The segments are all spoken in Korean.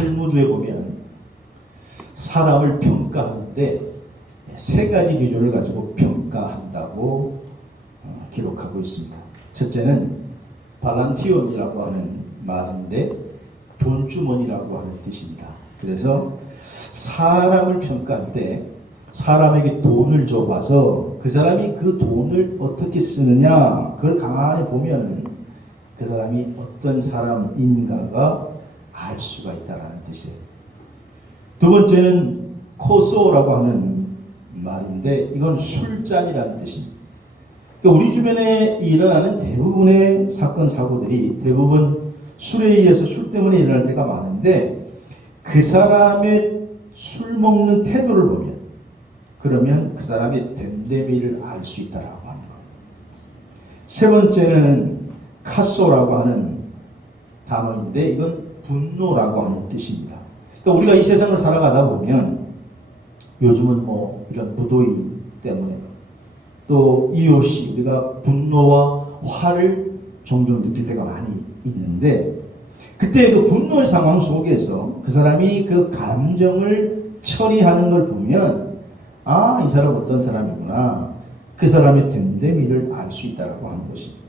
탈무드에 보면 사람을 평가하는데 세 가지 기준을 가지고 평가한다고 기록하고 있습니다. 첫째는 발란티온이라고 하는 말인데 돈주머니라고 하는 뜻입니다. 그래서 사람을 평가할 때 사람에게 돈을 줘봐서 그 사람이 그 돈을 어떻게 쓰느냐 그걸 가만히 보면은 그 사람이 어떤 사람인가가 알 수가 있다는 뜻이에요. 두 번째는 코소라고 하는 말인데 이건 술잔이라는 뜻입니다. 그러니까 우리 주변에 일어나는 대부분의 사건 사고들이 대부분 술에 의해서 술 때문에 일어날 때가 많은데 그 사람의 술 먹는 태도를 보면 그러면 그 사람의 됨됨이를 알 수 있다라고 하는 거예요. 세 번째는 카소라고 하는 단어인데 이건 분노라고 하는 뜻입니다. 그러니까 우리가 이 세상을 살아가다 보면 요즘은 뭐 이런 무더위 때문에 또 이웃이 우리가 분노와 화를 종종 느낄 때가 많이 있는데 그때 그 분노의 상황 속에서 그 사람이 그 감정을 처리하는 걸 보면 아, 이 사람 어떤 사람이구나. 그 사람의 됨됨이를 알 수 있다라고 하는 것입니다.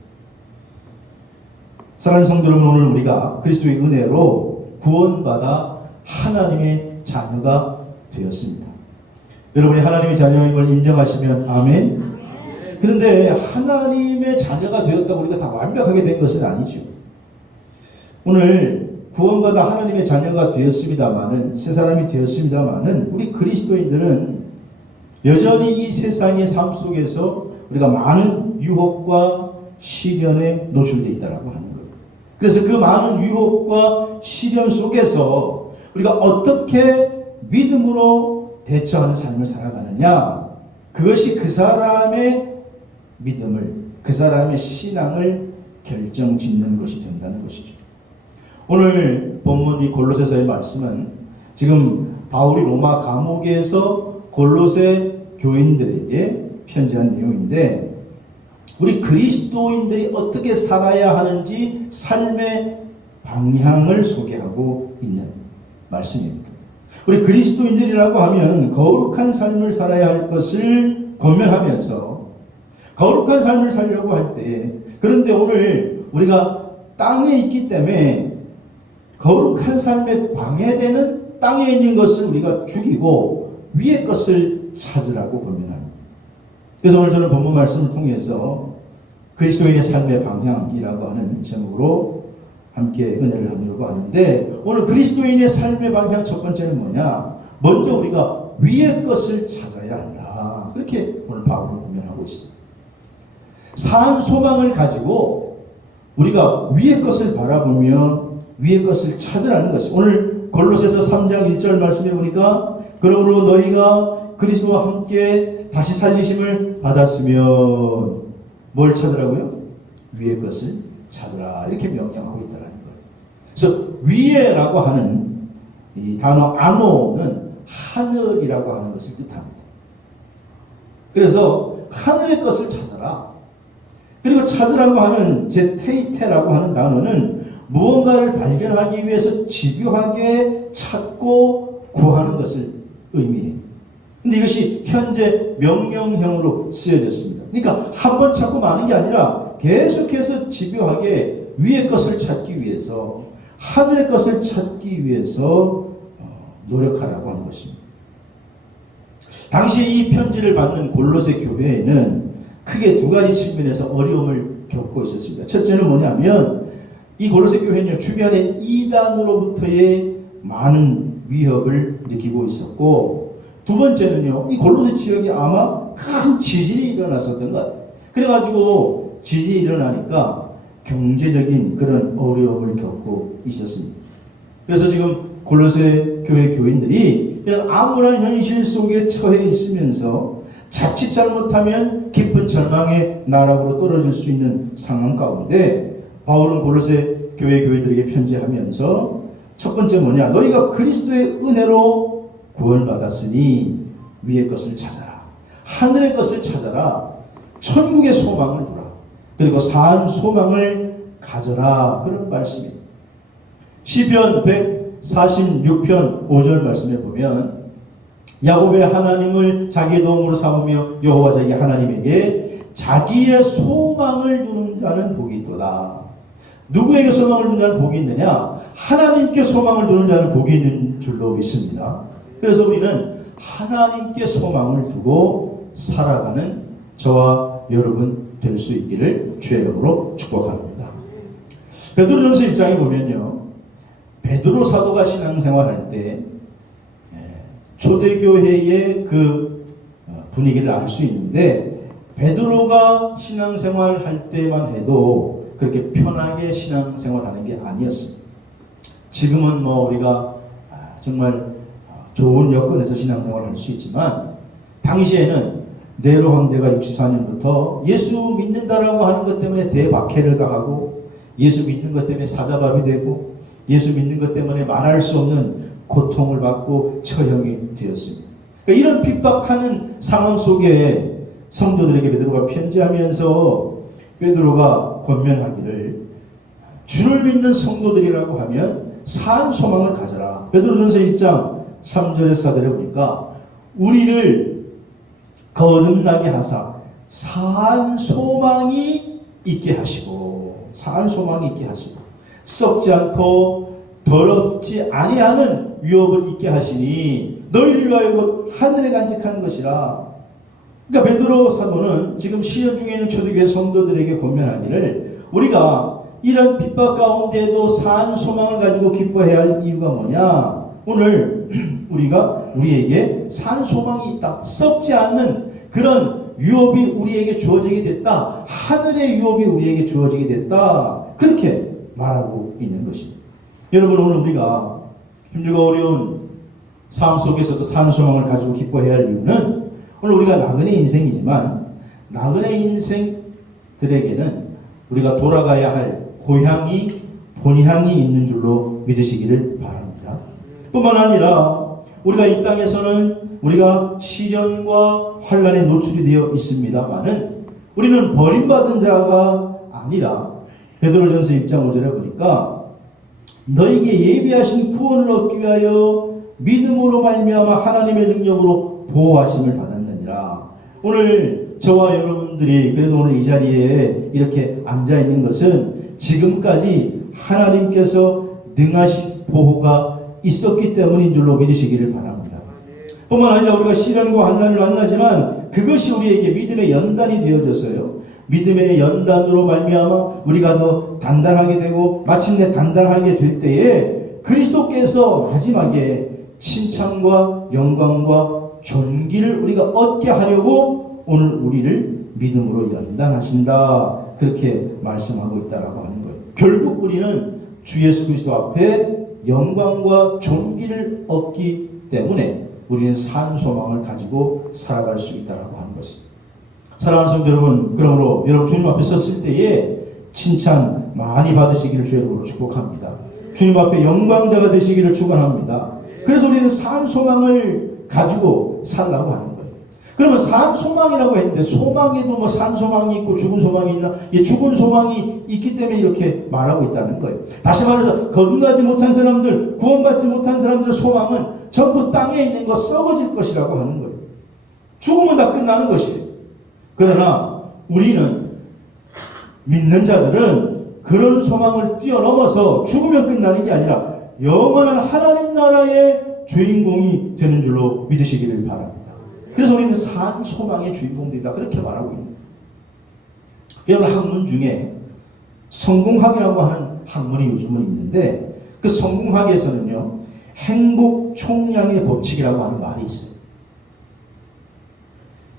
사랑하는 성도 여러분, 오늘 우리가 그리스도의 은혜로 구원받아 하나님의 자녀가 되었습니다. 여러분이 하나님의 자녀임을 인정하시면 아멘. 그런데 하나님의 자녀가 되었다고 우리가 다 완벽하게 된 것은 아니죠. 오늘 구원받아 하나님의 자녀가 되었습니다마는 새 사람이 되었습니다마는 우리 그리스도인들은 여전히 이 세상의 삶 속에서 우리가 많은 유혹과 시련에 노출되어 있다라고 하는 거예요. 그래서 그 많은 유혹과 시련 속에서 우리가 어떻게 믿음으로 대처하는 삶을 살아가느냐, 그것이 그 사람의 믿음을, 그 사람의 신앙을 결정짓는 것이 된다는 것이죠. 오늘 본문 이 골로새서의 말씀은 지금 바울이 로마 감옥에서 골로새 교인들에게 편지한 내용인데 우리 그리스도인들이 어떻게 살아야 하는지 삶의 방향을 소개하고 있는 말씀입니다. 우리 그리스도인들이라고 하면 거룩한 삶을 살아야 할 것을 권면하면서 거룩한 삶을 살려고 할 때 그런데 오늘 우리가 땅에 있기 때문에 거룩한 삶에 방해되는 땅에 있는 것을 우리가 죽이고 위의 것을 찾으라고 권면합니다. 그래서 오늘 저는 본문 말씀을 통해서 그리스도인의 삶의 방향이라고 하는 제목으로 함께 은혜를 나누려고 하는데 오늘 그리스도인의 삶의 방향 첫 번째는 뭐냐? 먼저 우리가 위의 것을 찾아야 한다. 그렇게 오늘 바울은 권면하고 있습니다. 산 소망을 가지고 우리가 위의 것을 바라보며 위의 것을 찾으라는 것이 오늘 골로새서 3장 1절 말씀해 보니까 그러므로 너희가 그리스도와 함께 다시 살리심을 받았으면 뭘 찾으라고요? 위의 것을 찾으라 이렇게 명령하고 있다는 거예요. 그래서 위에라고 하는 이 단어 아노는 하늘이라고 하는 것을 뜻합니다. 그래서 하늘의 것을 찾아라. 그리고 찾으라고 하는 제 테이테라고 하는 단어는 무언가를 발견하기 위해서 집요하게 찾고 구하는 것을 의미해요. 근데 이것이 현재 명령형으로 쓰여졌습니다. 그러니까 한 번 찾고 마는 게 아니라 계속해서 집요하게 위의 것을 찾기 위해서 하늘의 것을 찾기 위해서 노력하라고 하는 것입니다. 당시 이 편지를 받는 골로새 교회에는 크게 두 가지 측면에서 어려움을 겪고 있었습니다. 첫째는 뭐냐면 이 골로새 교회는 주변의 이단으로부터의 많은 위협을 느끼고 있었고 두 번째는요, 이 골로새 지역이 아마 큰 지진이 일어났었던 것 같아요. 그래가지고 지진이 일어나니까 경제적인 그런 어려움을 겪고 있었습니다. 그래서 지금 골로새 교회 교인들이 이런 암울한 현실 속에 처해 있으면서 자칫 잘못하면 깊은 절망의 나락으로 떨어질 수 있는 상황 가운데 바울은 골로새 교회 교회들에게 편지하면서 첫 번째 뭐냐? 너희가 그리스도의 은혜로 구원받았으니 위의 것을 찾아라. 하늘의 것을 찾아라. 천국의 소망을 두라. 그리고 산 소망을 가져라. 그런 말씀입니다. 시편 46편 5절 말씀에 보면 야곱의 하나님을 자기의 도움으로 삼으며 여호와 자기 하나님에게 자기의 소망을 두는 자는 복이 있도다. 누구에게 소망을 두는 자는 복이 있느냐? 하나님께 소망을 두는 자는 복이 있는 줄로 믿습니다. 그래서 우리는 하나님께 소망을 두고 살아가는 저와 여러분 될 수 있기를 주의 이름으로 축복합니다. 베드로전서 1장에 보면요, 베드로 사도가 신앙생활할 때 초대교회의 그 분위기를 알 수 있는데, 베드로가 신앙생활할 때만 해도 그렇게 편하게 신앙생활하는 게 아니었습니다. 지금은 우리가 정말 좋은 여건에서 신앙생활을 할 수 있지만, 당시에는 네로 황제가 64년부터 예수 믿는다라고 하는 것 때문에 대박해를 가하고, 예수 믿는 것 때문에 사자밥이 되고, 예수 믿는 것 때문에 말할 수 없는 고통을 받고 처형이 되었습니다. 그러니까 이런 핍박하는 상황 속에 성도들에게 베드로가 편지하면서 베드로가 권면하기를, 주를 믿는 성도들이라고 하면 산 소망을 가져라. 베드로전서 1장 3절에 4절에 보니까 우리를 거듭나게 하사 산 소망이 있게 하시고, 산 소망이 있게 하시고, 썩지 않고 더럽지 아니하는 유업을 있게 하시니 너희를 위하여 하늘에 간직하는 것이라. 그러니까 베드로 사도는 지금 시련 중에 있는 초대교회 성도들에게 권면하기를, 우리가 이런 핍박 가운데도 산 소망을 가지고 기뻐해야 할 이유가 뭐냐? 오늘 우리에게 산 소망이 있다. 썩지 않는 그런 유업이 우리에게 주어지게 됐다. 하늘의 유업이 우리에게 주어지게 됐다. 그렇게 말하고 있는 것입니다. 여러분, 오늘 우리가 힘들고 어려운 삶 속에서도 산 소망을 가지고 기뻐해야 할 이유는, 오늘 우리가 나그네 인생이지만 나그네 인생들에게는 우리가 돌아가야 할 고향이, 본향이 있는 줄로 믿으시기를 바랍니다. 뿐만 아니라 우리가 이 땅에서는 우리가 시련과 환난에 노출이 되어 있습니다만은 우리는 버림받은 자가 아니라, 베드로전서 1장 5절에 보니까 너에게 예비하신 구원을 얻기 위하여 믿음으로 말미암아 하나님의 능력으로 보호하심을 받았느니라. 오늘 저와 여러분들이 그래도 오늘 이 자리에 이렇게 앉아 있는 것은 지금까지 하나님께서 능하신 보호가 있었기 때문인 줄로 믿으시기를 바랍니다. 뿐만 아니라 우리가 시련과 환난을 만나지만 그것이 우리에게 믿음의 연단이 되어졌어요. 믿음의 연단으로 말미암아 우리가 더 단단하게 되고, 마침내 단단하게 될 때에 그리스도께서 마지막에 칭찬과 영광과 존귀를 우리가 얻게 하려고 오늘 우리를 믿음으로 연단하신다. 그렇게 말씀하고 있다라고 하는 거예요. 결국 우리는 주 예수 그리스도 앞에 영광과 존귀를 얻기 때문에 우리는 산 소망을 가지고 살아갈 수 있다라고 하는 것입니다. 사랑하는 성도 여러분, 그러므로 여러분 주님 앞에 섰을 때에 칭찬 많이 받으시기를 주의 이름으로 축복합니다. 주님 앞에 영광자가 되시기를 축원합니다. 그래서 우리는 산 소망을 가지고 살라고 하는 거예요. 그러면 산 소망이라고 했는데, 소망에도 산 소망이 있고 죽은 소망이 있나? 죽은 소망이 있기 때문에 이렇게 말하고 있다는 거예요. 다시 말해서 거듭나지 못한 사람들, 구원받지 못한 사람들의 소망은 전부 땅에 있는 거, 썩어질 것이라고 하는 거예요. 죽으면 다 끝나는 것이에요. 그러나 우리는, 믿는 자들은 그런 소망을 뛰어넘어서 죽으면 끝나는 게 아니라 영원한 하나님 나라의 주인공이 되는 줄로 믿으시기를 바랍니다. 그래서 우리는 산 소망의 주인공들이다. 그렇게 말하고 있는 거예요. 여러분, 학문 중에 성공학이라고 하는 학문이 요즘은 있는데, 그 성공학에서는요, 행복 총량의 법칙이라고 하는 말이 있어요.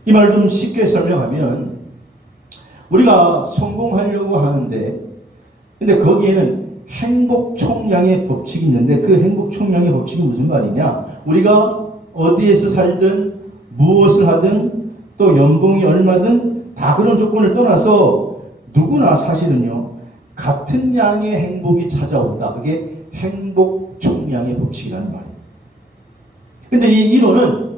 이 말을 좀 쉽게 설명하면, 우리가 성공하려고 하는데, 근데 거기에는 행복 총량의 법칙이 있는데, 그 행복 총량의 법칙이 무슨 말이냐? 우리가 어디에서 살든 무엇을 하든 또 연봉이 얼마든 다 그런 조건을 떠나서 누구나 사실은요, 같은 양의 행복이 찾아온다. 그게 행복 총량의 법칙이라는 말이에요. 근데 이 이론은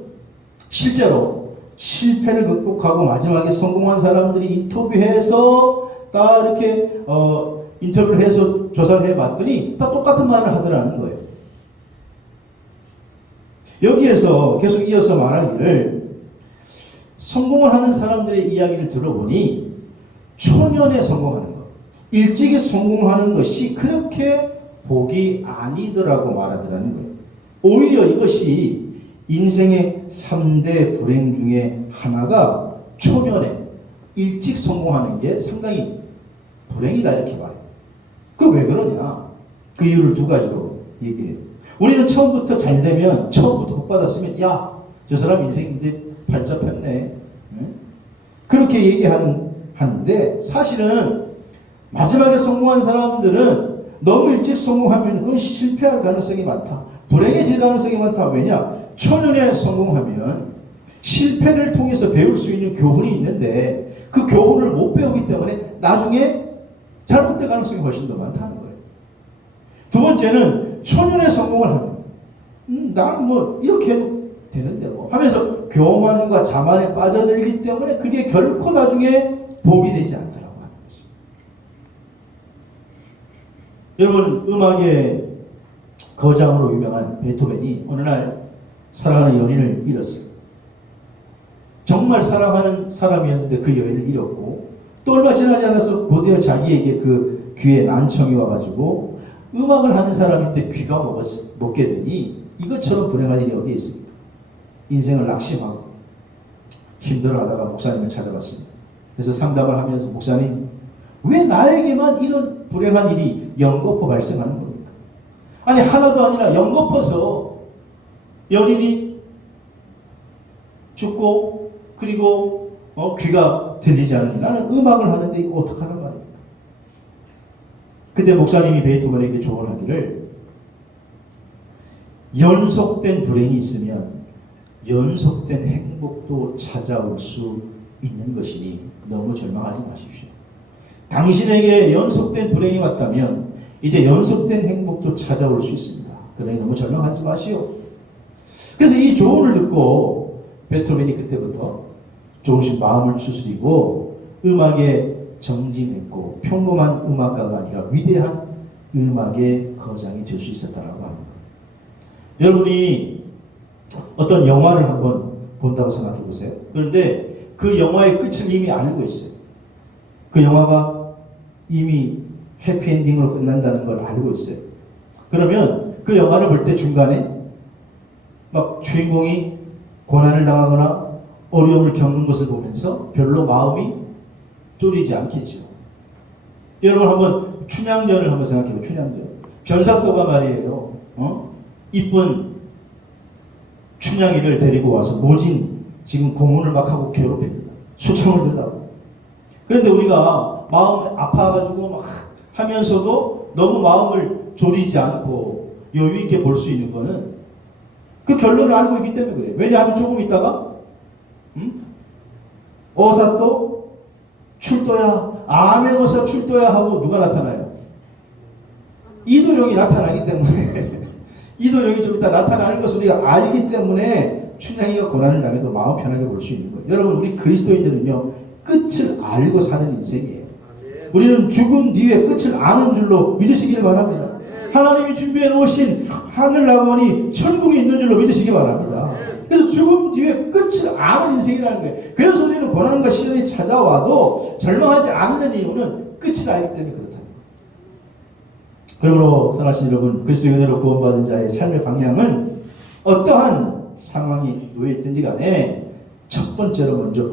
실제로 실패를 극복하고 마지막에 성공한 사람들이 인터뷰해서 다 이렇게 인터뷰를 해서 조사를 해봤더니 다 똑같은 말을 하더라는 거예요. 여기에서 계속 이어서 말하기를 성공을 하는 사람들의 이야기를 들어보니 초년에 성공하는 것, 일찍이 성공하는 것이 그렇게 복이 아니더라고 말하더라는 거예요. 오히려 이것이 인생의 3대 불행 중에 하나가 초년에 일찍 성공하는 게 상당히 불행이다 이렇게 말해요. 그게 왜 그러냐? 그 이유를 두 가지로 얘기해요. 우리는 처음부터 잘 되면, 처음부터 복 받았으면 야, 저 사람 인생 이제 팔자 폈네. 그렇게 얘기하는데 사실은 마지막에 성공한 사람들은 너무 일찍 성공하면 그건 실패할 가능성이 많다. 불행해질 가능성이 많다. 왜냐? 초년에 성공하면 실패를 통해서 배울 수 있는 교훈이 있는데 그 교훈을 못 배우기 때문에 나중에 잘못될 가능성이 훨씬 더 많다는 거예요. 두 번째는 초년에 성공을 하면 나는 뭐 이렇게 해도 되는데 뭐 하면서 교만과 자만에 빠져들기 때문에 그게 결코 나중에 복이 되지 않더라고 하는 것입니다. 여러분, 음악의 거장으로 유명한 베토벤이 어느 날 사랑하는 연인을 잃었어요. 정말 사랑하는 사람이었는데 그 여인을 잃었고 또 얼마 지나지 않아서 곧이어 자기에게 그 귀에 난청이 와가지고 음악을 하는 사람인데 귀가 먹게 되니 이것처럼 불행한 일이 어디에 있습니까? 인생을 낙심하고 힘들어하다가 목사님을 찾아갔습니다. 그래서 상담을 하면서 목사님, 왜 나에게만 이런 불행한 일이 연거푸 발생하는 겁니까? 아니 하나도 아니라 연거푸서 연인이 죽고 그리고 귀가 들리지 않으니 나는 음악을 하는데 이거 어떡하란 말입니까? 그때 목사님이 베토벤에게 조언하기를 연속된 불행이 있으면 연속된 행복도 찾아올 수 있는 것이니 너무 절망하지 마십시오. 당신에게 연속된 불행이 왔다면 이제 연속된 행복도 찾아올 수 있습니다. 그러니 너무 절망하지 마시오. 그래서 이 조언을 듣고 베토벤이 그때부터 조금씩 마음을 추스리고 음악에 정진했고 평범한 음악가가 아니라 위대한 음악의 거장이 될 수 있었다라고 합니다. 여러분이 어떤 영화를 한번 본다고 생각해 보세요. 그런데 그 영화의 끝을 이미 알고 있어요. 그 영화가 이미 해피엔딩으로 끝난다는 걸 알고 있어요. 그러면 그 영화를 볼 때 중간에 막 주인공이 고난을 당하거나 어려움을 겪는 것을 보면서 별로 마음이 쫄이지 않겠죠. 여러분 한번 춘향전을 한번 생각해봐요. 춘향전. 변사또가 말이에요. 이쁜 춘향이를 데리고 와서 모진 지금 고문을 막 하고 괴롭힙니다. 수청을 들라고. 그런데 우리가 마음 아파가지고 막 하면서도 너무 마음을 졸이지 않고 여유 있게 볼 수 있는 거는 그 결론을 알고 있기 때문에 그래요. 왜냐하면 조금 있다가 어사또 출도야, 암행어사 출도야 하고 누가 나타나요? 이도령이 나타나기 때문에 이도령이 좀 이따 나타나는 것을 우리가 알기 때문에 춘향이가 고난을 당해도 마음 편하게 볼 수 있는 거예요. 여러분, 우리 그리스도인들은요 끝을 알고 사는 인생이에요. 우리는 죽음 뒤에 끝을 아는 줄로 믿으시길 바랍니다. 하나님이 준비해 놓으신 하늘나라니 천국이 있는 줄로 믿으시기 바랍니다. 그래서 죽음 뒤에 끝을 아는 인생이라는 거예요. 그래서 우리는 고난과 시련이 찾아와도 절망하지 않는 이유는 끝을 알기 때문에 그렇다. 그러므로 사랑하신 여러분, 그리스도의 은혜로 구원받은 자의 삶의 방향은 어떠한 상황이 놓여있든지 간에 첫 번째로 먼저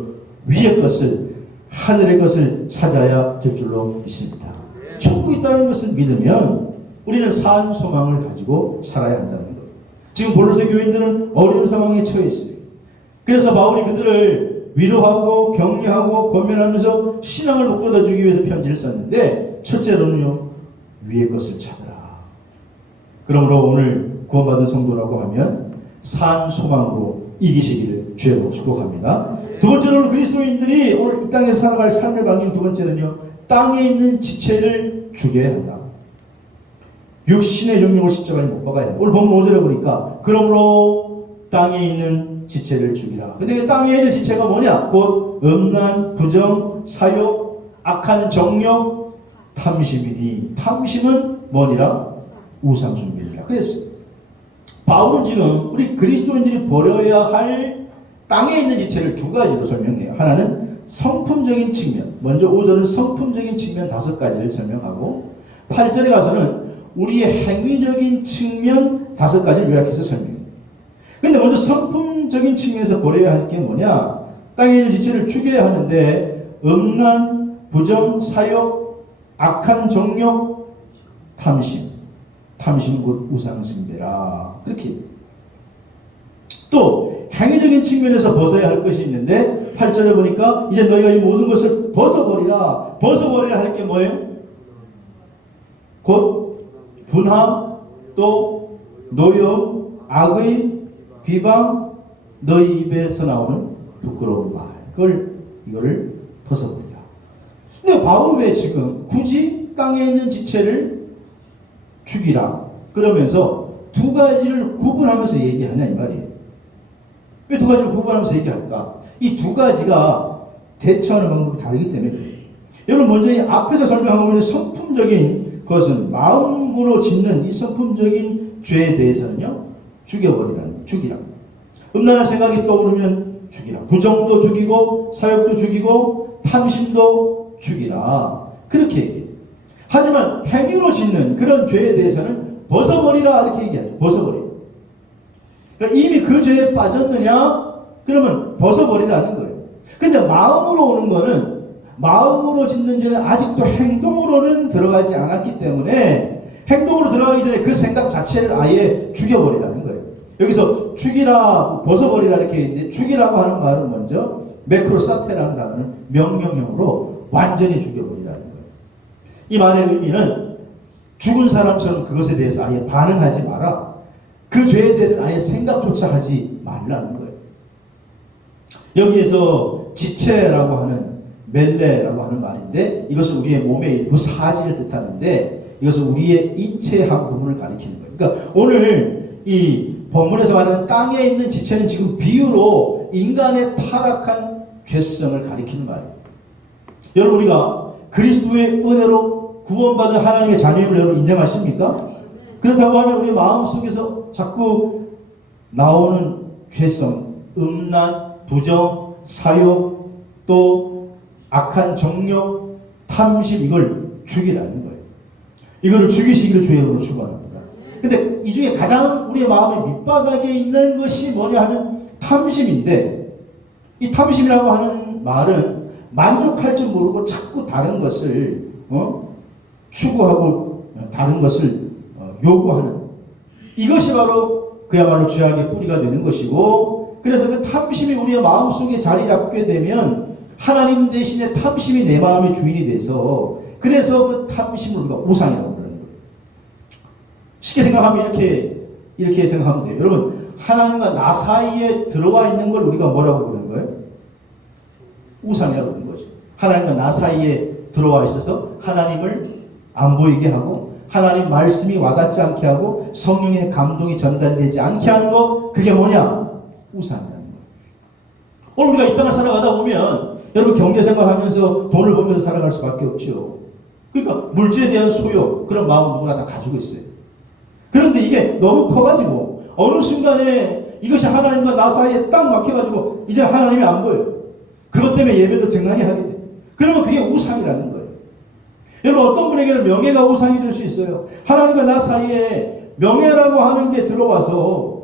위의 것을, 하늘의 것을 찾아야 될 줄로 믿습니다. 천국이 있다는 것을 믿으면 우리는 산 소망을 가지고 살아야 한다는 거예요. 지금 골로새 교인들은 어려운 상황에 처해 있어요. 그래서 바울이 그들을 위로하고 격려하고 권면하면서 신앙을 북돋아주기 위해서 편지를 썼는데 첫째로는요, 위의 것을 찾아라. 그러므로 오늘 구원받은 성도라고 하면 산 소망으로 이기시기를 주여 축복합니다. 두 번째로는 그리스도인들이 오늘 이 땅에서 살아갈 삶의 방향 두 번째는요, 땅에 있는 지체를 죽여야 한다. 육신의 영역을 십자가에 못 박아야 해. 오늘 본문 5절에 보니까 그러므로 땅에 있는 지체를 죽이라. 근데 땅에 있는 지체가 뭐냐? 곧 음란, 부정, 사욕, 악한 정욕, 탐심이니 탐심은 뭐니라? 우상숭배니라. 그랬어요. 바울은 지금 우리 그리스도인들이 버려야 할 땅에 있는 지체를 두 가지로 설명해요. 하나는 성품적인 측면, 먼저 5절은 성품적인 측면 5가지를 설명하고 8절에 가서는 우리의 행위적인 측면 5가지를 요약해서 설명해요. 근데 먼저 성품적인 측면에서 버려야 할 게 뭐냐? 땅에 있는 지체를 죽여야 하는데 음란, 부정, 사욕, 악한 정욕, 탐심 곧 우상숭배라. 그렇게. 또 행위적인 측면에서 벗어야 할 것이 있는데 8절에 보니까 이제 너희가 이 모든 것을 벗어버리라. 벗어버려야 할 게 뭐예요? 곧 분함, 또 노여, 악의, 비방, 너희 입에서 나오는 부끄러운 말. 이거를 벗어버리라. 근데 바울은 왜 지금 굳이 땅에 있는 지체를 죽이라 그러면서 두 가지를 구분하면서 얘기하냐 이 말이에요. 왜 두 가지를 구분하면서 얘기할까? 이 두 가지가 대처하는 방법이 다르기 때문에 그래요. 여러분 먼저 이 앞에서 설명하고 있는 성품적인 것은 마음으로 짓는 이 성품적인 죄에 대해서는요 죽이라. 음란한 생각이 떠오르면 죽이라. 부정도 죽이고 사욕도 죽이고 탐심도 죽이라. 그렇게 얘기해요. 하지만 행위로 짓는 그런 죄에 대해서는 벗어버리라 이렇게 얘기하죠. 벗어버리라. 그러니까 이미 그 죄에 빠졌느냐? 그러면 벗어버리라는 거예요. 근데 마음으로 오는 거는 마음으로 짓는 죄는 아직도 행동으로는 들어가지 않았기 때문에 행동으로 들어가기 전에 그 생각 자체를 아예 죽여버리라는 거예요. 여기서 죽이라, 벗어버리라 이렇게 했는데 죽이라고 하는 말은 먼저 메크로사테라는 단어는 명령형으로 완전히 죽여버리라는 거예요. 이 말의 의미는 죽은 사람처럼 그것에 대해서 아예 반응하지 마라. 그 죄에 대해서는 아예 생각조차 하지 말라는 거예요. 여기에서 지체라고 하는 멜레라고 하는 말인데 이것은 우리의 몸의 일부 사지를 뜻하는데 이것은 우리의 인체의 한 부분을 가리키는 거예요. 그러니까 오늘 이 본문에서 말하는 땅에 있는 지체는 지금 비유로 인간의 타락한 죄성을 가리키는 말이에요. 여러분 우리가 그리스도의 은혜로 구원받은 하나님의 자녀임을 여러분 인정하십니까? 그렇다고 하면 우리 마음속에서 자꾸 나오는 죄성, 음란, 부정, 사욕, 또 악한 정욕, 탐심 이걸 죽이라는 거예요. 이거를 죽이시기를 주의 이름으로 축원합니다. 근데 이 중에 가장 우리의 마음의 밑바닥에 있는 것이 뭐냐 하면 탐심인데 이 탐심이라고 하는 말은 만족할 줄 모르고 자꾸 다른 것을 추구하고 다른 것을 요구하는 이것이 바로 그야말로 죄악의 뿌리가 되는 것이고 그래서 그 탐심이 우리의 마음속에 자리 잡게 되면 하나님 대신에 탐심이 내 마음의 주인이 돼서 그래서 그 탐심을 우리가 우상이라고 그러는 거예요. 쉽게 생각하면 이렇게 생각하면 돼요. 여러분 하나님과 나 사이에 들어와 있는 걸 우리가 뭐라고 부르는 거예요? 우상이라고 부르는 거죠. 하나님과 나 사이에 들어와 있어서 하나님을 안 보이게 하고 하나님 말씀이 와닿지 않게 하고 성령의 감동이 전달되지 않게 하는 거 그게 뭐냐? 우상이라는 거예요. 오늘 우리가 이 땅을 살아가다 보면 여러분 경제생활 하면서 돈을 벌면서 살아갈 수밖에 없죠. 그러니까 물질에 대한 소욕 그런 마음 누구나 다 가지고 있어요. 그런데 이게 너무 커가지고 어느 순간에 이것이 하나님과 나 사이에 딱 막혀가지고 이제 하나님이 안 보여요. 그것 때문에 예배도 등한히 하게 돼요. 그러면 그게 우상이라는 거예요. 여러분 어떤 분에게는 명예가 우상이 될 수 있어요. 하나님과 나 사이에 명예라고 하는 게 들어와서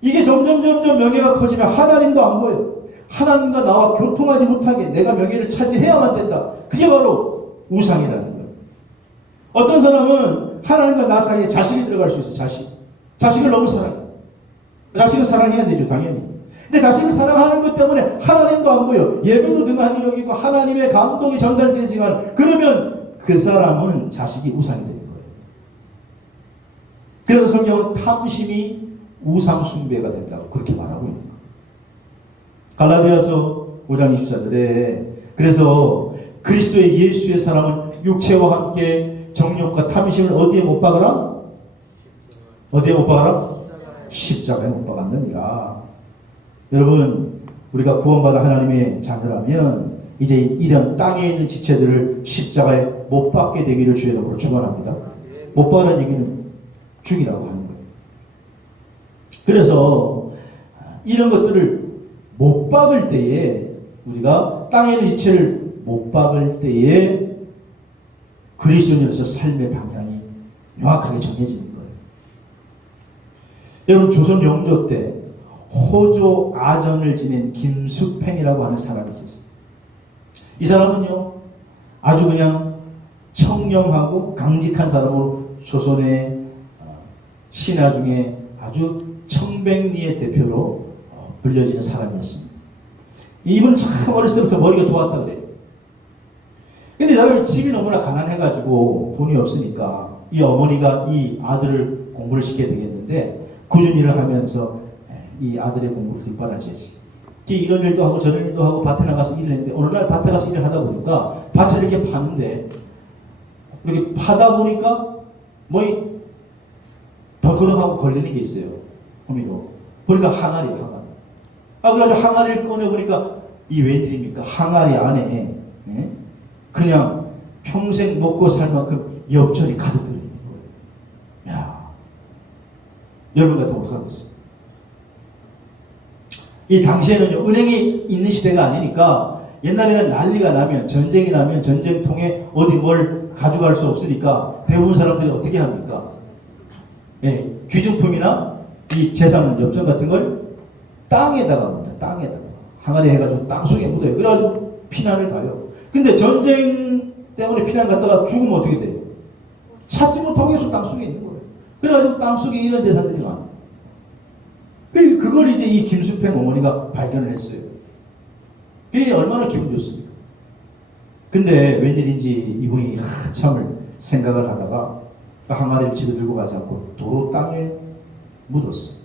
이게 점점 명예가 커지면 하나님도 안 보여요. 하나님과 나와 교통하지 못하게 내가 명예를 차지해야만 된다. 그게 바로 우상이라는 거예요. 어떤 사람은 하나님과 나 사이에 자식이 들어갈 수 있어요. 자식을 너무 사랑해요. 자식을 사랑해야 되죠. 당연히. 근데 자식을 사랑하는 것 때문에 하나님도 안 보여. 예배도 등한히 여기고 하나님의 감동이 전달되지만 그러면 그 사람은 자식이 우상이 되는 거예요. 그래서 성경은 탐심이 우상 숭배가 된다고 그렇게 말하고 있는 거예요. 갈라디아서 5장 24절에 그래서 그리스도의 예수의 사람은 육체와 함께 정욕과 탐심을 어디에 못 박아라? 어디에 못 박아라? 십자가에 못 박았느니라. 여러분 우리가 구원받아 하나님의 자녀라면 이제 이런 땅에 있는 지체들을 십자가에 못 박게 되기를 주의 이름으로 축원합니다. 못 박으라는 얘기는 죽이라고 하는 거예요. 그래서 이런 것들을 못 박을 때에, 우리가 땅에 있는 지체를 못 박을 때에 그리스도인으로서 삶의 방향이 명확하게 정해지는 거예요. 여러분, 조선 영조 때 호조 아전을 지낸 김수팽이라고 하는 사람이 있었어요. 이 사람은요, 아주 그냥 청렴하고 강직한 사람으로 조선의 신하 중에 아주 청백리의 대표로 불려지는 사람이었습니다. 이분은 참 어렸을 때부터 머리가 좋았다 그래요. 근데 이 사람이 집이 너무나 가난해가지고 돈이 없으니까 이 어머니가 이 아들을 공부를 시켜야 되겠는데 꾸준히 일을 하면서 이 아들의 공부를 뒷바라지 했어요. 이런 일도 하고 저런 일도 하고 밭에 나가서 일을 했는데 어느 날 밭에 가서 일을 하다 보니까 밭을 이렇게 파는데 이렇게 파다 보니까 뭐 덜커덕하고 걸리는 게 있어요. 호미로. 보니까 항아리예요, 항아리. 그래가지고 항아리를 꺼내보니까 이 웬일입니까? 항아리 안에 그냥 평생 먹고 살 만큼 엽전이 가득 들어있는 거예요. 야, 여러분 같으면 어떡하겠어요? 이 당시에는요, 은행이 있는 시대가 아니니까 옛날에는 난리가 나면, 전쟁이 나면 전쟁통에 어디 뭘 가져갈 수 없으니까 대부분 사람들이 어떻게 합니까? 귀중품이나 이 재산, 엽전 같은 걸 땅에다가 묻어요. 땅에다가. 항아리 해가지고 땅 속에 묻어요. 그래가지고 피난을 가요. 근데 전쟁 때문에 피난 갔다가 죽으면 어떻게 돼요? 찾지 못하고 계속 땅 속에 있는 거예요. 그래가지고 땅 속에 이런 재산들이 많아요. 그걸 이제 이 김수팽 어머니가 발견을 했어요. 그게 얼마나 기분 좋습니까? 근데 웬일인지 이분이 한참을 생각을 하다가 항아리를 집에 들고 가지 않고 도로 땅에 묻었어요.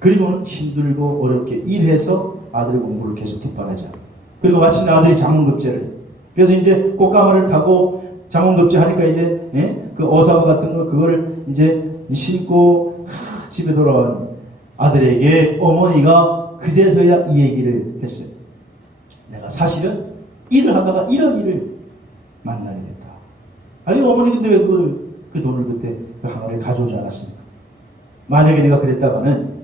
그리고는 힘들고 어렵게 일해서 아들의 공부를 계속 뒷바라지 하고, 그리고 마침내 아들이 장원급제를, 그래서 이제 꽃가마를 타고 장원급제 하니까 이제 그 어사와 같은 거 그걸 이제 신고 집에 돌아온 아들에게 어머니가 그제서야 이 얘기를 했어요. 내가 사실은 일을 하다가 이런 일을 만나게 됐다. 아니 어머니 근데 왜 그 돈을 그때 그 항아리를 가져오지 않았습니까? 만약에 내가 그랬다가는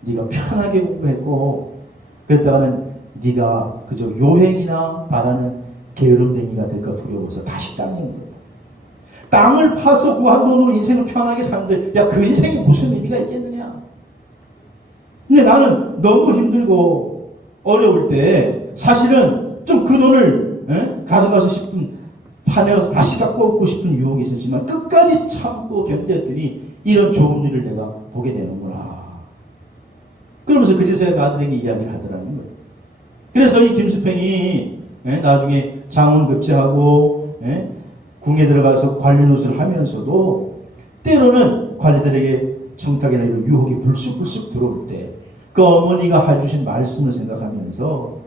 네가 편하게 공부했고 그랬다가는 네가 그저 요행이나 바라는 게으름뱅이가 될까 두려워서 다시 땅에 있는 거다. 땅을 파서 구한 돈으로 인생을 편하게 사는데 야, 그 인생이 무슨 의미가 있겠느냐? 근데 나는 너무 힘들고 어려울 때 사실은 좀 그 돈을 가져가서 싶은, 파내어서 다시 갖고 오고 싶은 유혹이 있었지만 끝까지 참고 견뎠더니 이런 좋은 일을 내가 보게 되는구나. 그러면서 그제서야 그 아들에게 이야기를 하더라는 거예요. 그래서 이 김수팽이 나중에 장원급제하고 궁에 들어가서 관리 노릇을 하면서도 때로는 관리들에게 청탁이나 이런 유혹이 불쑥불쑥 들어올 때 그 어머니가 해주신 말씀을 생각하면서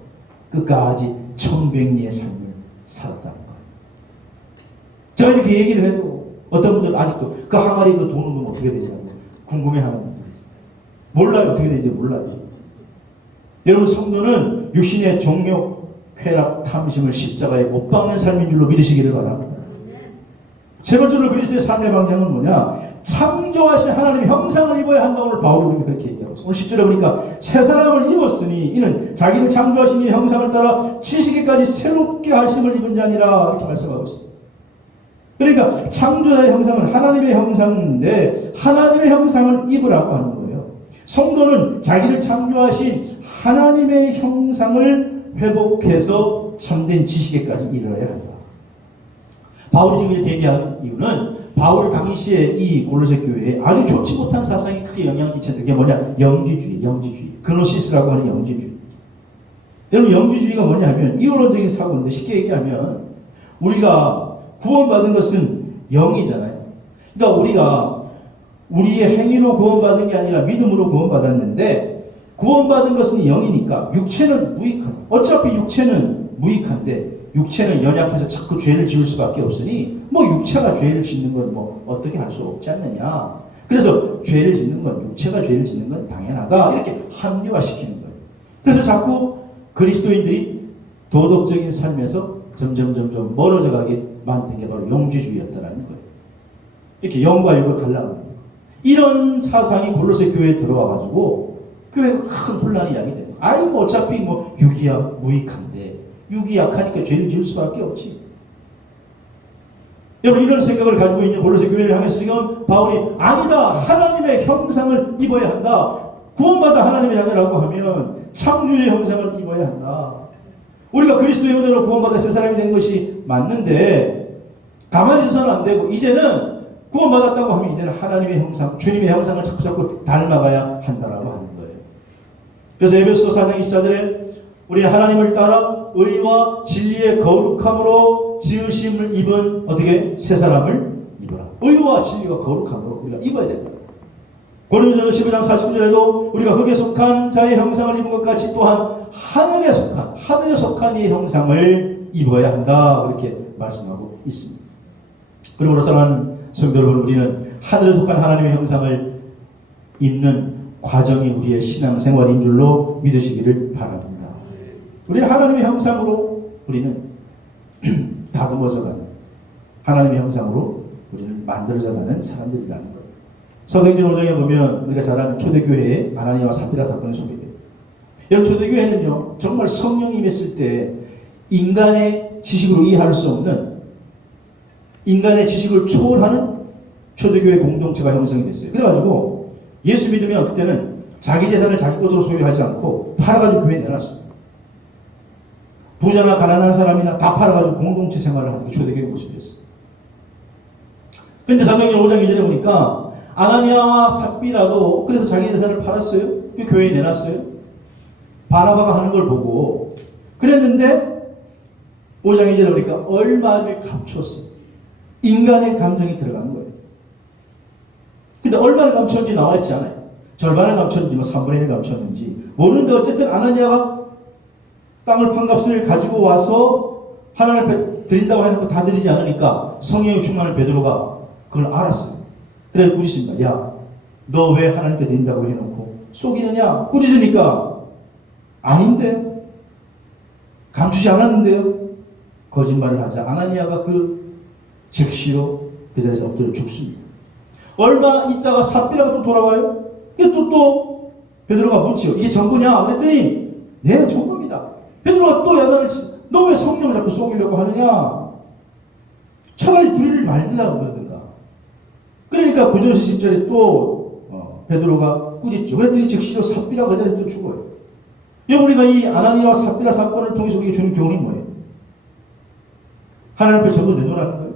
끝까지 청백리의 삶을 살았다는 거예요. 제가 이렇게 얘기를 해도 어떤 분들은 아직도 그 항아리 그 돈은 그럼 어떻게 되냐고 궁금해하는 분들이 있어요. 몰라요. 어떻게 되는지 몰라요. 여러분, 성도는 육신의 정욕, 쾌락, 탐심을 십자가에 못 박는 삶인 줄로 믿으시기를 바랍니다. 세 번째로 그리스도의 삶의 방향은 뭐냐? 창조하신 하나님의 형상을 입어야 한다. 오늘 바울이 그렇게 얘기하고 있어요. 오늘 10절에 보니까 새 사람을 입었으니 이는 자기를 창조하신 이 형상을 따라 지시기까지 새롭게 하심을 입은 자니라. 이렇게 말씀하고 있어요. 그러니까 창조자의 형상은 하나님의 형상인데 하나님의 형상을 입으라고 하는 거예요. 성도는 자기를 창조하신 하나님의 형상을 회복해서 참된 지식에까지 이르러야 한다. 바울이 지금 이렇게 얘기하는 이유는 바울 당시에 이 골로새 교회에 아주 좋지 못한 사상이 크게 영향을 끼쳤던 게 뭐냐? 영지주의. 그노시스라고 하는 영지주의. 여러분, 영지주의가 뭐냐 하면 이원론적인 사고인데 쉽게 얘기하면 우리가 구원받은 것은 영이잖아요. 그러니까 우리가 우리의 행위로 구원받은 게 아니라 믿음으로 구원받았는데 구원받은 것은 영이니까 육체는 무익하다. 어차피 육체는 무익한데 육체는 연약해서 자꾸 죄를 지을 수밖에 없으니 뭐 육체가 죄를 짓는 건 뭐 어떻게 할 수 없지 않느냐. 그래서 죄를 짓는 건, 육체가 죄를 짓는 건 당연하다. 이렇게 합리화시키는 거예요. 그래서 자꾸 그리스도인들이 도덕적인 삶에서 점점 멀어져 가게 만든 게 바로 영지주의였다라는 거예요. 이렇게 영과 육을 갈라놓는 거예요. 이런 사상이 골로새 교회에 들어와가지고 교회가 큰 혼란이 야기돼요. 아이고 어차피 뭐 육이야 무익한데 육이 약하니까 죄를 지을 수밖에 없지. 여러분 이런 생각을 가지고 있는 골로새 교회를 향해서 지금 바울이 아니다 하나님의 형상을 입어야 한다. 구원받아 하나님의 자녀라고 하면 창조의 형상을 입어야 한다. 우리가 그리스도의 은혜로 구원받아 새 사람이 된 것이 맞는데 가만히 있어서는 안 되고 이제는 구원받았다고 하면 이제는 하나님의 형상, 주님의 형상을 자꾸 닮아가야 한다라고 하는 거예요. 그래서 에베소 4장 24절에 우리 하나님을 따라 의와 진리의 거룩함으로 지으심을 입은 어떻게 새 사람을 입어라. 의와 진리가 거룩함으로 우리가 입어야 된다. 고린도전서 15장 49절에도 우리가 흙에 속한 자의 형상을 입은 것 같이 또한 하늘에 속한 이 형상을 입어야 한다. 이렇게 말씀하고 있습니다. 그러므로 사랑하는 성도 여러분, 우리는 하늘에 속한 하나님의 형상을 입는 과정이 우리의 신앙생활인 줄로 믿으시기를 바랍니다. 우리는 하나님의 형상으로 우리는 다듬어져 가는 하나님의 형상으로 우리는 만들어져 가는 사람들이라는 거예요. 사도행전 5장에 보면 우리가 잘 아는 초대교회의 아나니아와 삽비라 사건이 소개돼요. 여러분 초대교회는요 정말 성령이 임했을 때 인간의 지식으로 이해할 수 없는 인간의 지식을 초월하는 초대교회 공동체가 형성이 됐어요. 그래가지고 예수 믿으면 그때는 자기 재산을 자기 것으로 소유하지 않고 팔아가지고 교회에 내놨어요. 부자나 가난한 사람이나 다 팔아가지고 공동체 생활을 하는 게 초대교회 모습이었어요. 근데 사도행전 5장 2절에 보니까 아나니아와 삽비라도 그래서 자기 재산을 팔았어요. 교회에 내놨어요. 바나바가 하는 걸 보고 그랬는데 5장 2절에 보니까 얼마를 감추었어요. 인간의 감정이 들어간 거예요. 근데 얼마를 감추었는지 나와 있지 않아요. 절반을 감췄는지 뭐 3분의 1을 감췄는지 모르는데 어쨌든 아나니아가 땅을 판 값을 가지고 와서 하나님 앞에 드린다고 해놓고 다 드리지 않으니까 성령의 충만한 베드로가 그걸 알았어요. 그래서 꾸짖습니다. 야, 너 왜 하나님께 드린다고 해놓고 속이느냐? 꾸짖으니까 아닌데 감추지 않았는데요. 거짓말을 하자 아나니아가 그 즉시로 그 자리에서 엎드려 죽습니다. 얼마 있다가 삽비라가 또 돌아와요. 또 베드로가 묻지요. 이게 전부냐? 그랬더니 네 전부입니다. 베드로가 또 야단을 치고 너 왜 성령을 자꾸 속이려고 하느냐? 차라리 둘이를 말리려고 그러든가. 그러니까 9절 10절에 또 베드로가 꾸짖죠. 그랬더니 즉시로 삽비라 그 자리에 또 죽어요. 우리가 이 아나니아와 삽비라 사건을 통해서 우리에게 주는 교훈이 뭐예요? 하나님 앞에 전부 내놓으라는 거예요?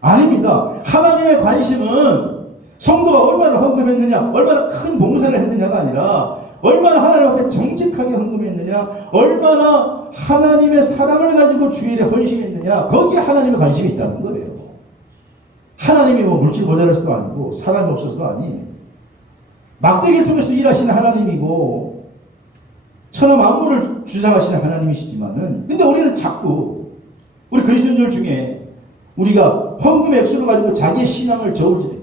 아닙니다. 하나님의 관심은 성도가 얼마나 헌금했느냐, 얼마나 큰 봉사를 했느냐가 아니라 얼마나 하나님 앞에 정직하게 헌금했느냐, 얼마나 하나님의 사랑을 가지고 주일에 헌신했느냐, 거기에 하나님의 관심이 있다는 거예요. 하나님이 뭐 물질 모자라서도 아니고 사람이 없어서도 아니에요. 막대기를 통해서 일하시는 하나님이고 천하 만물을 주장하시는 하나님이시지만은 근데 우리는 자꾸 우리 그리스도인들 중에 우리가 헌금 액수를 가지고 자기의 신앙을 저울질해요.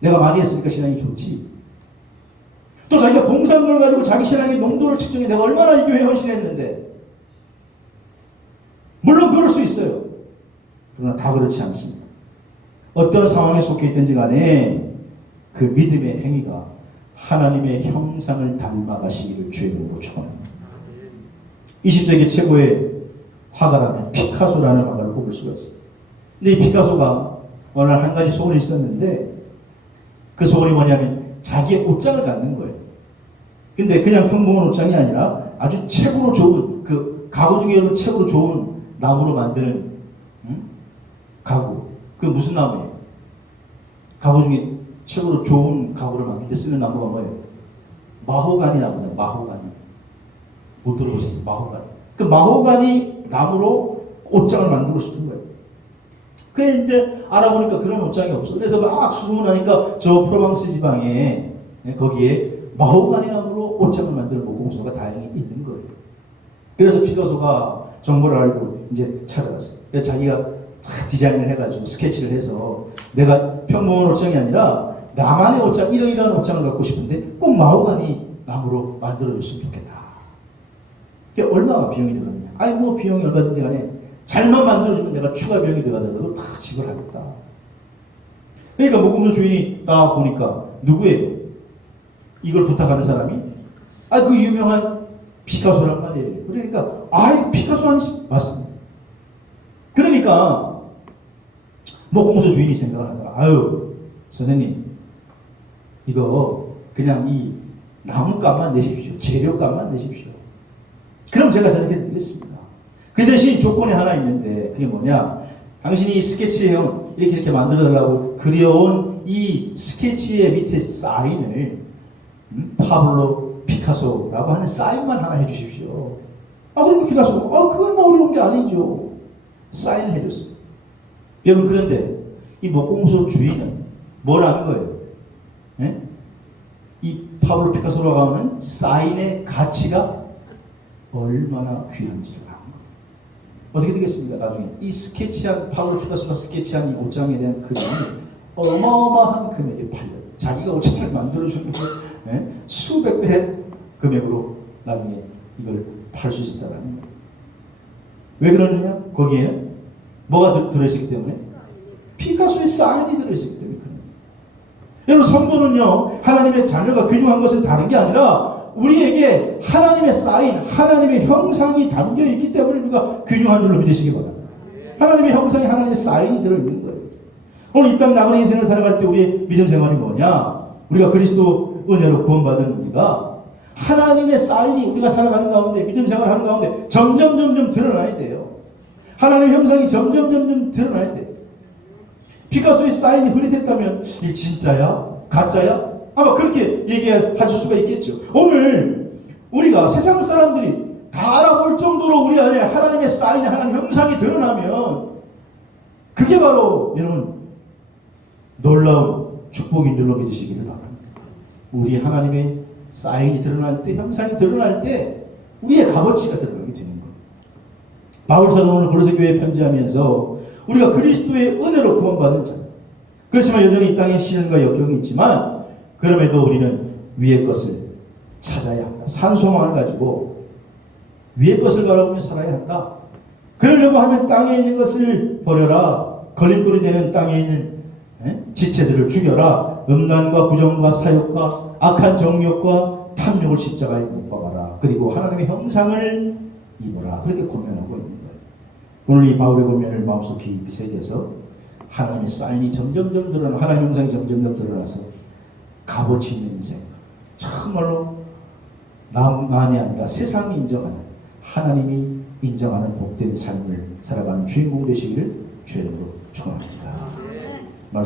내가 많이 했으니까 신앙이 좋지. 또 자기가 봉사한 걸 가지고 자기 신앙의 농도를 측정해 내가 얼마나 이 교회에 헌신했는데. 물론 그럴 수 있어요. 그러나 다 그렇지 않습니다. 어떤 상황에 속해 있든지 간에 그 믿음의 행위가 하나님의 형상을 닮아가시기를 주의 이름으로 축원합니다. 20세기 최고의 화가라면 피카소라는 화가를 꼽을 수가 있어요. 근데 이 피카소가 어느 날 한 가지 소원이 있었는데 그 소원이 뭐냐면 자기의 옷장을 갖는 거예요. 근데 그냥 평범한 옷장이 아니라 아주 최고로 좋은 그 가구 중에 여러분 최고로 좋은 나무로 만드는 가구. 그 무슨 나무예요? 가구 중에 최고로 좋은 가구를 만들 때 쓰는 나무가 뭐예요? 마호가니 나무잖아요. 마호가니. 못 들어보셨어요? 마호가니. 그 마호가니 나무로 옷장을 만들고 싶은 거예요. 그런데 알아보니까 그런 옷장이 없어. 그래서 막 수소문하니까 저 프로방스 지방에 거기에 마호가니 나무로 옷장을 만드는 목공소가 다행히 있는 거예요. 그래서 피카소가 정보를 알고 이제 찾아갔어요. 그래서 자기가 디자인을 해가지고 스케치를 해서 내가 평범한 옷장이 아니라 나만의 옷장, 이러이러한 옷장을 갖고 싶은데 꼭 마호가니 나무로 만들어줬으면 좋겠다. 그게 얼마나 비용이 들어가느냐. 아니 뭐 비용이 얼마든지 간에 잘만 만들어주면 내가 추가 비용이 들어가더라도 다 지불하겠다. 그러니까 목공소 주인이 딱 보니까 누구예요? 이걸 부탁하는 사람이? 그 유명한 피카소란 말이에요. 그러니까 피카소 아니지? 맞습니다. 그러니까 목공소 주인이 생각을 하더라. 선생님, 이거 그냥 이 나무값만 내십시오. 재료값만 내십시오. 그럼 제가 저렇게 드리겠습니다. 그 대신 조건이 하나 있는데 그게 뭐냐? 당신이 스케치형 이렇게 만들어달라고 그려온 이 스케치의 밑에 사인을 파블로 피카소라고 하는 사인만 하나 해주십시오. 그러니까 피카소, 그건 뭐 어려운 게 아니죠. 사인을 해줬어요. 여러분, 그런데 이 목공소 주인은 뭘 아는 거예요? 예? 이 파블로 피카소라고 하는 사인의 가치가 얼마나 귀한지를 아는 거예요. 어떻게 되겠습니까? 나중에 이 스케치한 파블로 피카소가 스케치한 이 옷장에 대한 그림이 어마어마한 금액에 팔려요. 자기가 옷장을 만들어주는 거 수백 배 금액으로 나중에 이걸 팔 수 있었다는 거예요. 왜 그러느냐? 거기에 뭐가 들어있기 때문에? 피카소의 사인이 들어있기 때문에. 여러분, 성도는요, 하나님의 자녀가 귀중한 것은 다른 게 아니라 우리에게 하나님의 사인, 하나님의 형상이 담겨 있기 때문에 우리가 귀중한 줄로 믿으시기 바랍니다. 하나님의 형상이, 하나님의 사인이 들어있는 거예요. 오늘 이 땅 남은 인생을 살아갈 때 우리의 믿음 생활이 뭐냐? 우리가 그리스도 은혜로 구원받은 우리가 하나님의 사인이 우리가 살아가는 가운데, 믿음 생활을 하는 가운데 점점 드러나야 돼요. 하나님의 형상이 점점 드러나야 돼요. 피카소의 사인이 흐릿했다면 이 진짜야? 가짜야? 아마 그렇게 얘기하실 수가 있겠죠. 오늘 우리가 세상 사람들이 다 알아볼 정도로 우리 안에 하나님의 사인이, 하나님 형상이 드러나면 그게 바로 여러분 놀라운 축복인 줄로 믿으시기를 바랍니다. 우리 하나님의 사인이 드러날 때, 형상이 드러날 때 우리의 값어치가 드러나게 되는 거예요. 바울 사도는 오늘 고린도 교회에 편지하면서 우리가 그리스도의 은혜로 구원받은 자, 그렇지만 여전히 이 땅에 시련과 역경이 있지만 그럼에도 우리는 위의 것을 찾아야 한다. 산소망을 가지고 위의 것을 바라보며 살아야 한다. 그러려고 하면 땅에 있는 것을 버려라. 걸림돌이 되는 땅에 있는 지체들을 죽여라. 음란과 부정과 사욕과 악한 정욕과 탐욕을 십자가에 못 박아라. 그리고 하나님의 형상을 입어라. 그렇게 권면하고 있는 거예요. 오늘 이 바울의 권면을 마음속 깊이 새겨서 하나님의 사인이 점점 드러나, 하나님의 형상이 점점 드러나서 값어치 있는 인생, 정말로 나만이 아니라 세상이 인정하는, 하나님이 인정하는 복된 삶을 살아가는 주인공 되시기를 주의 이름으로 축원합니다.